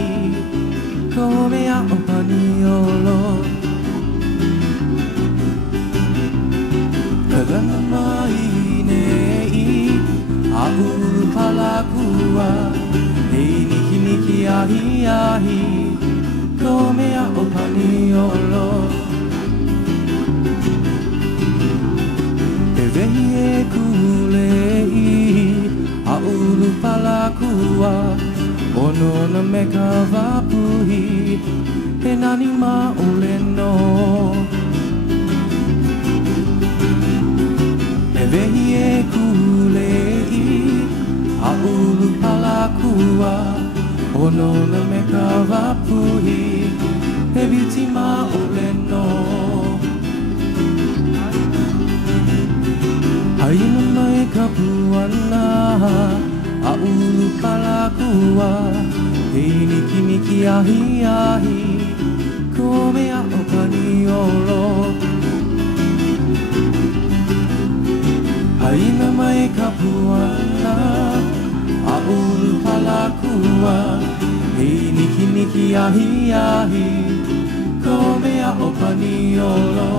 ahi ko mea o paniolo kagana mai nei a ulu palakua hei niki niki ahi ahi ko mea o paniolo e vehi e kulei a ulu palakua ono na me ka wapuhi he nani maole no e vehi e kulei a ulu palakua ono na me ka wapuhi he biti maole no haina mai ka puana a ulu palakua hei niki niki ahi ahi ko mea o paniolo haina mai ka puana a ulu palakua hei niki niki ahi ahi ko mea o paniolo